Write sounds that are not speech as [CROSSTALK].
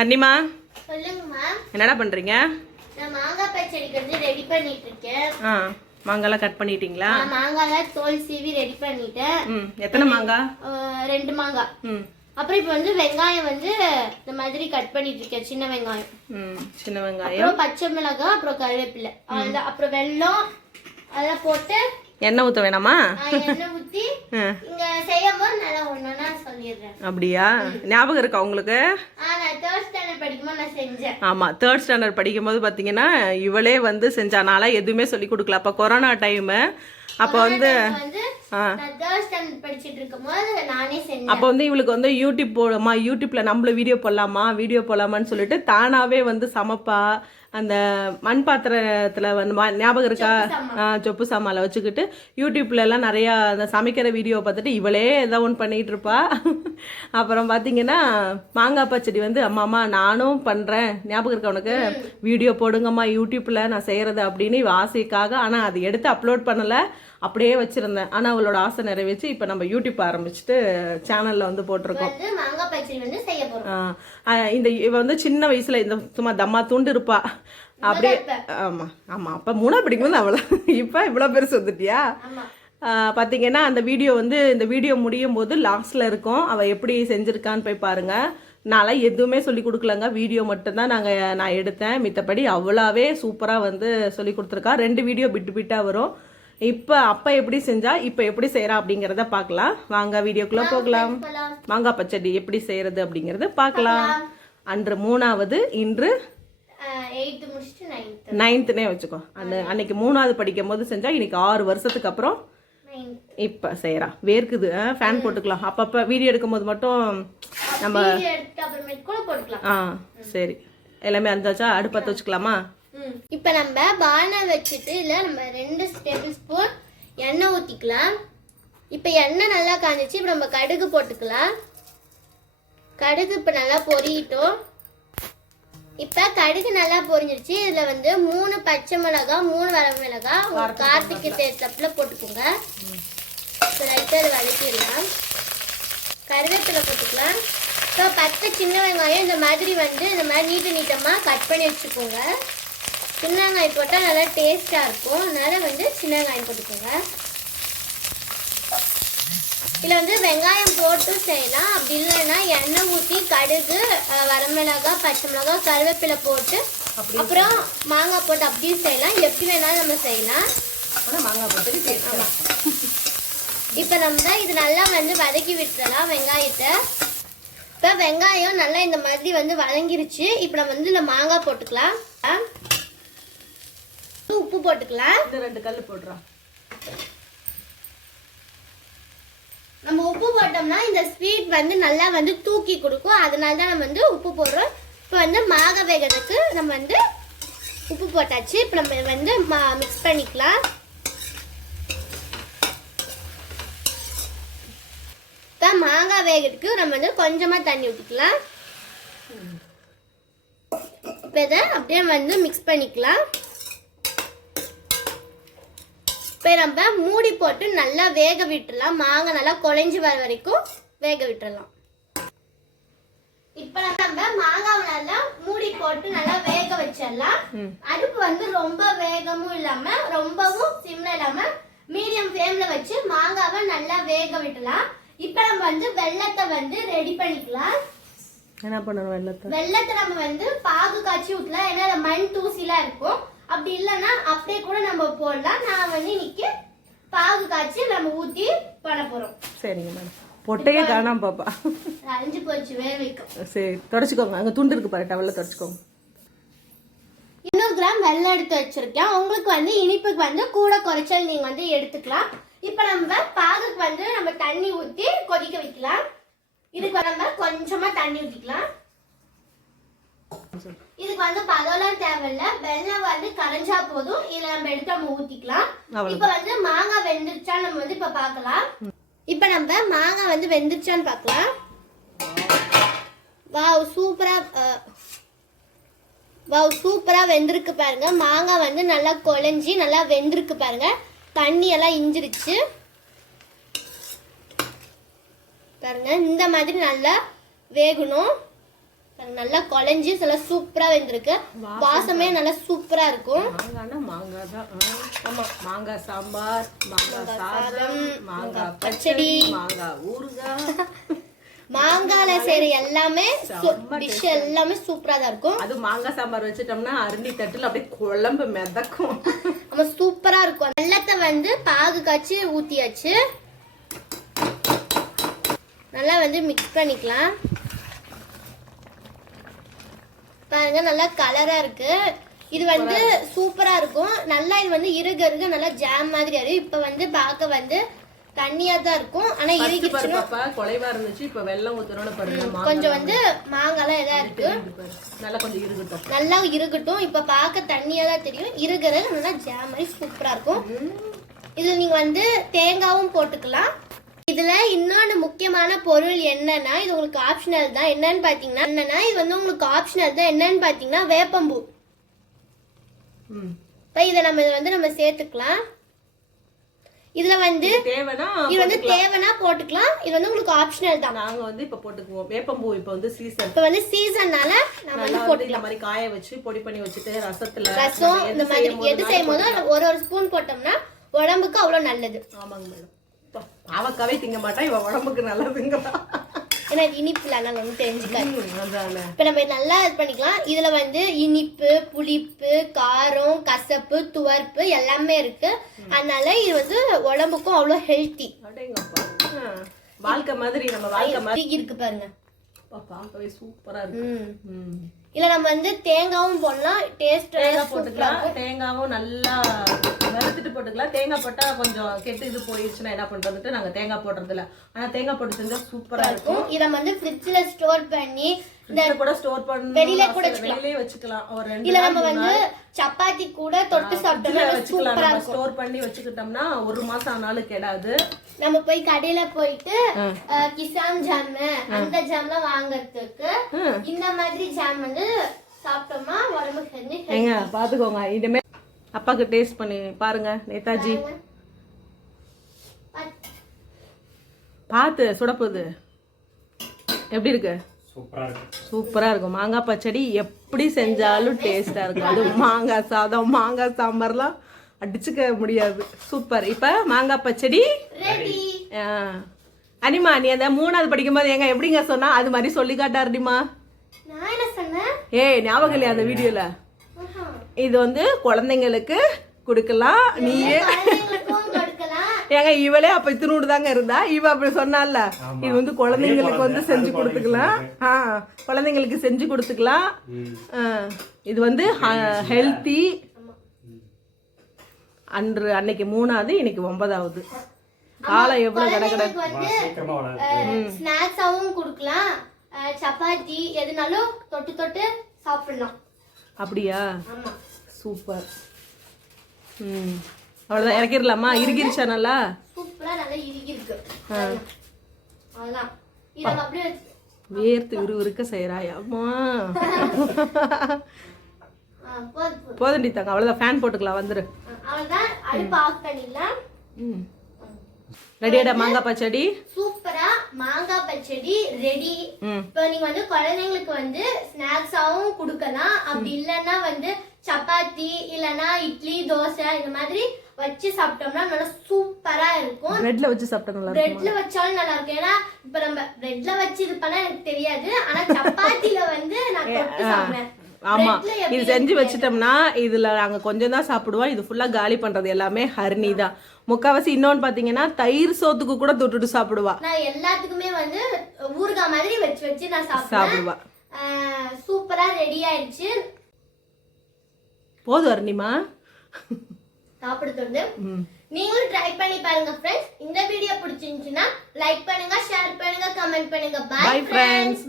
சொல்லுங்கம்மா என்னடா பண்றீங்க? நான் மாங்காய் பச்சடிக்கு வந்து ரெடி பண்ணிட்டு இருக்கேன் ஆ மாங்காய்லாம் கட் பண்ணிட்டீங்களா? மாங்காய்லாம் தோல் சீவி ரெடி பண்ணிட்டேன். ம் எத்தனை மாங்காய்? ரெண்டு மாங்காய். ம். அப்புறம் இப்போ வந்து வெங்காயம் வந்து இந்த மாதிரி கட் பண்ணிட்டு இருக்கேன் சின்ன வெங்காயம். ம் சின்ன வெங்காயம். அப்புறம் பச்சை மிளகாய் அப்புறம் கருவேப்பிலை. அப்புறம் வெல்லம் அதெல்லாம் போட்டு எண்ணெய் ஊற்ற வேணாமா? அப்படியா? ஞாபகம் இருக்கா உங்களுக்கு? ஆமாம் தேர்ட் ஸ்டாண்டர்ட் படிக்கும்போது பார்த்தீங்கன்னா இவளே வந்து செஞ்சா எதுவுமே சொல்லி கொடுக்கல. அப்போ கொரோனா டைமு அப்போ வந்து அப்போ வந்து இவளுக்கு வந்து யூடியூப் போடுமா யூடியூப்ல நம்மள வீடியோ போடலாமா வீடியோ போடலாமான்னு சொல்லிட்டு தானாவே வந்து சமைப்பா அந்த மண் பாத்திரத்துல வந்து மா- ஞாபகம் இருக்கா? சொப்பு சாமால வச்சுக்கிட்டு யூடியூப்ல எல்லாம் நிறைய அந்த சமைக்கிற வீடியோ பார்த்துட்டு இவளே ஏதோ ஒன்று பண்ணிட்டு இருப்பா. அப்புறம் பாத்தீங்கன்னா மாங்காய் பச்சடி வந்து அம்மா அம்மா நானும் பண்றேன். ஞாபகம் இருக்கா உனக்கு? வீடியோ போடுங்கம்மா யூடியூப்ல நான் செய்யறது அப்படின்னு ஆசைக்காக ஆனா அது எடுத்து அப்லோட் பண்ணல. அப்படியே வச்சிருந்தேன். ஆனா அவளோட ஆசை நிறைவேற்றி இப்போ நம்ம யூடியூப் ஆரம்பிச்சுட்டு சேனல்ல வந்து போட்டிருக்கோம். இந்த இவ வந்து சின்ன வயசுல இந்த சும்மா தம்மா துண்டு இருப்பா. அப்படியே ஆமா ஆமா. அப்ப மூணா படிக்கும்போது அவ்வளோ இப்ப இவ்வளவு பெருசு வந்துட்டியா? பாத்தீங்கன்னா அந்த வீடியோ வந்து இந்த வீடியோ முடியும் போது லாஸ்ட்ல இருக்கும். அவ எப்படி செஞ்சிருக்கான்னு போய் பாருங்க. நான்லாம் எதுவுமே சொல்லி கொடுக்கலங்க. வீடியோ மட்டும்தான் நாங்கள் நான் எடுத்தேன். மித்தபடி அவ்வளோவே சூப்பராக வந்து சொல்லி கொடுத்துருக்கா. ரெண்டு வீடியோ பிட்டு பிட்டாக வரும். இப்போ அப்போ எப்படி செஞ்சா இப்போ எப்படி செய்கிறா அப்படிங்கிறத பார்க்கலாம். வாங்க வீடியோக்குள்ளே போகலாம். மாங்காய் பச்சடி எப்படி செய்கிறது அப்படிங்கிறத பார்க்கலாம். அன்று மூணாவது இன்று நைன்த்துனே வச்சுக்கோ. அந்த அன்னைக்கு மூணாவது படிக்கும் போது செஞ்சா இன்னைக்கு ஆறு வருஷத்துக்கு அப்புறம் இப்போ செய்கிறா வேர்க்குது. ஃபேன் போட்டுக்கலாம். அப்பப்போ வீடியோ எடுக்கும்போது மட்டும் நம்ம ஆ சரி. எல்லாமே அந்தாச்சா அடுப்பத்த வச்சுக்கலாமா? இப்போ நம்ம பானர் வச்சுட்டு இல்லை நம்ம ரெண்டு டேபிள் ஸ்பூன் எண்ணெய் ஊற்றிக்கலாம் இப்போ எண்ணெய் நல்லா காஞ்சிச்சு இப்போ நம்ம கடுகு போட்டுக்கலாம். கடுகு இப்போ நல்லா பொரியட்டும். இப்போ கடுகு நல்லா பொரிஞ்சிருச்சு. இதில் வந்து மூணு பச்சை மிளகாய் மூணு வர மிளகாய் உங்கள் கார்த்திகை தேர்த்தப்பில் போட்டுக்கோங்க. இப்போ லைட்டாக அதை வதக்கிடலாம். கருவேப்பிலை போட்டுக்கலாம். இப்போ பத்து சின்ன வெங்காயம் இந்த மாதிரி வந்து இந்த மாதிரி நீட்ட நீட்டமாக கட் பண்ணி வச்சுக்கோங்க. சின்ன வெங்காயம் போட்டால் நல்லா டேஸ்ட்டாக இருக்கும். அதனால வந்து சின்ன வெங்காயம் போட்டுக்கோங்க. இதில் வந்து வெங்காயம் போட்டு செய்யலாம். அப்படி இல்லைன்னா எண்ணெய் ஊற்றி கடுகு வரமிளகாய் பச்சை மிளகாய் கருவேப்பிலை போட்டு அப்புறம் மாங்காய் போட்டு அப்படியும் செய்யலாம். எப்படி வேணாலும் நம்ம செய்யலாம். மாங்காய் டேஸ்ட்டாக இப்போ நம்ம இது நல்லா வந்து வதக்கி விட்டுறலாம் வெங்காயத்தை. இப்போ வெங்காயம் நல்லா இந்த மாதிரி வந்து வதங்கிருச்சு. இப்போ நம்ம வந்து இந்த மாங்காய் போட்டுக்கலாம். உப்பு போட்டுக்கலாம் இந்த ரெண்டு கல் போடுறான் நம்ம உப்பு போட்டோம்னா இந்த ஸ்வீட் வந்து நல்லா வந்து தூக்கி கொடுக்கும். அதனால தான் நம்ம வந்து உப்பு போடுறோம். இப்போ வந்து மாங்காய் வேகிறதுக்கு நம்ம வந்து உப்பு போட்டாச்சு. இப்போ நம்ம வந்து மிக்ஸ் பண்ணிக்கலாம். இப்போ மாங்காய் வேகிறதுக்கு நம்ம வந்து கொஞ்சமாக தண்ணி ஊற்றிக்கலாம் இப்போ இதை அப்படியே வந்து மிக்ஸ் பண்ணிக்கலாம். இப்போ நம்ம மூடி போட்டு நல்லா வேக விட்டுறலாம். மாங்காய் நல்லா குழஞ்சி வர வரைக்கும் வேக விட்டுறலாம். இப்போ நம்ம மாங்காவை நல்லா மூடி போட்டு நல்லா வேக வச்சிடலாம். அடுப்பு வந்து ரொம்ப வேகமும் இல்லாம ரொம்பவும் சிம்ல இல்லாம மீடியம் ஃப்ளேம்ல வச்சு மாங்காவை நல்லா வேக விடலாம் இப்போ நம்ம வந்து வெள்ளத்தை வந்து ரெடி பண்ணிக்கலாம். என்ன பண்ணணும் வெள்ளத்தை வெள்ளத்தை நம்ம வந்து பாகு காய்ச்சி ஊற்றலாம் ஏன்னா மண் தூசிலாம் இருக்கும். அப்படி இல்லைன்னா அப்படியே கூட நம்ம போடலாம். நான் வந்து இன்னைக்கு பாகு காய்ச்சி நம்ம ஊற்றி பண்ண போறோம். சரிங்க மேடம். பொட்டையே காணாம பாப்பா. அழிஞ்சு போச்சு வேக வைக்கும். சரி தொடச்சிக்கோங்க. அங்கே துண்டு இருக்கு பாரு டவலில் தொடச்சிக்கோங்க. இன்னொரு கிராம் வெள்ளம் எடுத்து வச்சிருக்கேன். உங்களுக்கு வந்து இனிப்புக்கு வந்து கூட குறைச்சல் நீங்க வந்து எடுத்துக்கலாம். இப்போ நம்ம பாகுக்கு வந்து நம்ம தண்ணி ஊற்றி கொதிக்க வைக்கலாம். இதுக்கு நம்ம கொஞ்சமா தண்ணி ஊற்றிக்கலாம் இதுக்கு வந்து பதம்லாம் தேவையில்ல. வெள்ளம் வந்து கரைஞ்சா போதும். இதை நம்ம எடுத்து நம்ம ஊத்திக்கலாம். அவ்வளவுதான். இப்போ வந்து மாங்காய் வெந்துருச்சா நம்ம வந்து இப்ப பார்க்கலாம். இப்போ நம்ம மாங்காய் வந்து வெந்துருச்சான்னு பார்க்கலாம். வாவ் சூப்பரா வாவ் சூப்பரா வெந்திருக்கு பாருங்க. மாங்காய் வந்து நல்லா குழஞ்சி நல்லா வெந்திருக்கு பாருங்க. தண்ணி எல்லாம் இஞ்சிருச்சு. பாருங்க இந்த மாதிரி நல்லா வேகணும். நல்லா குழஞ்சி நல்லா சூப்பரா வெந்திருக்கு. வாசமே நல்லா சூப்பரா இருக்கும். மாங்காய்னா மாங்காய் தான். ஆமா. மாங்காய் சாம்பார் மாங்காய் சாதம் மாங்காய் பச்சடி மாங்காய் ஊறுகாய். [LAUGHS] மாங்கால செய்யற எல்லாமே டிஷ் எல்லாமே சூப்பரா தான் இருக்கும். அது மாங்காய் சாம்பார் வச்சுட்டோம்னா அருண்டி தட்டுல அப்படியே குழம்பு மிதக்கும். [LAUGHS] நம்ம சூப்பரா இருக்கும். வெள்ளத்தை வந்து பாகு காய்ச்சி ஊத்தியாச்சு. நல்லா வந்து மிக்ஸ் பண்ணிக்கலாம். பாருங்க நல்லா கலரா இருக்கு. இது வந்து சூப்பரா இருக்கும். நல்லா இது வந்து இறுக இறுக நல்லா ஜாம் மாதிரி இருக்கு. இப்ப வந்து பார்க்க வந்து தண்ணியா தான் இருக்கும். ஆனா பாப்பா குலைவா இருந்துச்சு. இப்ப வெள்ளம் ஊத்துறோம்னு பாருங்க கொஞ்சம் வந்து மாங்காலாம் இதா இருக்கு. நல்லா கொஞ்சம் இருக்கட்டும். நல்லா இருக்கட்டும். இப்ப பார்க்க தண்ணியா தான் தெரியும். இருக்கிறது நல்லா ஜாம் மாதிரி சூப்பரா இருக்கும். இதுல நீங்க வந்து தேங்காவும் போட்டுக்கலாம். இதுல இன்னொன்னு முக்கியமான பொருள் என்னன்னா இது உங்களுக்கு ஆப்ஷனல் தான். என்னன்னு பாத்தீங்கன்னா என்னன்னா இது வந்து உங்களுக்கு ஆப்ஷனல் தான். என்னன்னு பாத்தீங்கன்னா வேப்பம்பூ. இப்ப இதை நம்ம இதை வந்து நம்ம சேர்த்துக்கலாம். இதுல வந்து இது வந்து தேவைன்னா போட்டுக்கலாம். இது வந்து உங்களுக்கு ஆப்ஷனல் தான். நாங்க வந்து இப்ப போட்டுக்குவோம். வேப்பம்பூ இப்ப வந்து சீசன் இப்ப வந்து சீசன்னால நம்ம வந்து இந்த மாதிரி காய வச்சு பொடி பண்ணி வச்சுட்டு ரசத்துல ரசம் இந்த மாதிரி எது செய்யும் போதும் ஒரு ஒரு ஸ்பூன் போட்டோம்னா உடம்புக்கு அவ்வளவு நல்லது. ஆமாங்க மேடம். பாவக்காவே திங்க மாட்டா இவ உடம்புக்கு நல்லதுங்களா ஏன்னா இது இனிப்பு இல்லை அதனால வந்து தெரிஞ்சுக்காது. அதானே இப்போ நம்ம நல்லா இது பண்ணிக்கலாம். இதுல வந்து இனிப்பு புளிப்பு காரம் கசப்பு துவர்ப்பு எல்லாமே இருக்கு. அதனால இது வந்து உடம்புக்கும் அவ்வளோ ஹெல்த்தி. வாழ்க்கை மாதிரி நம்ம வாழ்க்கை மாதிரி. இருக்கு பாருங்க. பார்க்கவே சூப்பரா இருக்கு. இல்ல நம்ம வந்து தேங்காவும் போடலாம். டேஸ்ட் போட்டுக்கலாம். தேங்காவும் நல்லா வறுத்துட்டு போட்டுக்கலாம் தேங்காய் போட்டா கொஞ்சம் கெட்டு இது போயிடுச்சுன்னா என்ன பண்றதுட்டு நாங்க தேங்காய் போடுறது இல்ல ஆனா தேங்காய் போட்டு செஞ்சா சூப்பரா இருக்கும். இதை வந்து ஃப்ரிட்ஜில் ஸ்டோர் பண்ணி கூட ஸ்டோர் பண்ணி வெளியில கூட வெளியிலே வச்சுக்கலாம். ஒரு ரெண்டு இல்ல நம்ம வந்து சப்பாத்தி கூட தொட்டு சாப்பிட்டோம்னா வச்சுக்கலாம். நம்ம ஸ்டோர் பண்ணி வச்சுக்கிட்டோம்னா ஒரு மாசம் ஆனாலும் கெடாது. நம்ம போய் கடையில போயிட்டு கிசான் ஜாம் அந்த ஜாம்லாம் வாங்குறதுக்கு. இந்த மாதிரி ஜாம் வந்து சாப்பிட்டோம்னா உடம்புக்கு பாத்துக்கோங்க. இனிமே அப்பாக்கு டேஸ்ட் பண்ணி பாருங்க நேதாஜி. பார்த்து சுடப்போகுது. எப்படி இருக்கு? சூப்பரா இருக்கு. சூப்பரா இருக்கும். மாங்காய் பச்சடி எப்படி செஞ்சாலும் டேஸ்டா இருக்கும். அது மாங்காய் சாதம் மாங்காய் சாம்பார்லாம் அடிச்சுக்க முடியாது. சூப்பர். இப்ப மாங்காய் பச்சடி. ரெடி ஆ. அனிமா நீ அந்த மூணாவது படிக்கும்போது எங்க எப்படிங்க சொன்னா? அது மாதிரி சொல்லி காட்டாருடிமா. நான் என்ன சொன்னேன்? ஏய் ஞாபகம் இல்லையா அந்த வீடியோல. இது வந்து குழந்தைங்களுக்கு கொடுக்கலாம். நீயே ஏங்க இவளே அப்ப இத்தினூடு தாங்க இருந்தா? இவ அப்படி சொன்னால. இது வந்து குழந்தைங்களுக்கு வந்து செஞ்சு கொடுத்துக்கலாம். ஆ குழந்தைங்களுக்கு செஞ்சு கொடுத்துக்கலாம். இது வந்து ஹெல்த்தி அன்று அன்னைக்கு மூணாவது இன்னைக்கு ஒன்பதாவது. காலம் எவ்வளவு கடை கடை குழந்தைங்களுக்கு வந்து சீக்கிரமா வளருது ஸ்நாக்ஸாவும் கொடுக்கலாம். சப்பாத்தி எதுனாலும் தொட்டு தொட்டு சாப்பிடலாம். அப்படியா? ஆமா. சூப்பர் ம். அவ்வளோதான் இறக்கிடலாமா இருக்கிருச்சா நல்லா? சூப்பரா நல்லா இறுகி இருக்கு அவ்வளவுதான். இதை நம்ம அப்படியே வேர்த்து விறுவிறுக்க செய்கிறாய் அம்மா. ஆ, போதும், போதும். போதண்டி தாங்க. அவ்வளோதான் ஃபேன் போட்டுக்கலாம். வந்துரு. ரெடியாடா மாங்காய் பச்சடி? சூப்பரா மாங்காய் பச்சடி ரெடி. இப்போ நீங்க வந்து குழந்தைங்களுக்கு வந்து ஸ்நாக்ஸாவும் கொடுக்கலாம். அப்படி இல்லைன்னா வந்து சப்பாத்தி இல்லைன்னா இட்லி தோசை இந்த மாதிரி வச்சு சாப்பிட்டோம்னா நல்லா சூப்பரா இருக்கும். பிரெட்ல வச்சு சாப்பிட்டா நல்லா பிரெட்ல வச்சாலும் நல்லா இருக்கும். ஏன்னா இப்ப நம்ம பிரெட்ல வச்சு இது பண்ணா எனக்கு தெரியாது. ஆனா சப்பாத்தில வந்து நான் தொட்டு சாப்பிடுவேன். ஆமா. இது செஞ்சு வச்சிட்டோம்னா இதுல நாங்க கொஞ்சம் தான் சாப்பிடுவோம் இது ஃபுல்லா காலி பண்றது எல்லாமே ஹரிணி தான். முக்காவாசி இன்னொன்னு பாத்தீங்கன்னா தயிர் சோத்துக்கு கூட தொட்டுட்டு சாப்பிடுவா. நான் எல்லாத்துக்குமே வந்து ஊறுகாய் மாதிரி வச்சு வச்சு நான் சாப்பிடுவா. சூப்பரா ரெடி ஆயிடுச்சு. போதும் அருணிமா. சாப்பிடுறது நீங்களும் ட்ரை பண்ணி பாருங்க ஃப்ரெண்ட்ஸ் இந்த வீடியோ பிடிச்சிருந்துச்சுன்னா லைக் பண்ணுங்க ஷேர் பண்ணுங்க கமெண்ட் பண்ணுங்க. பை. ஃப்ரெண்ட்ஸ்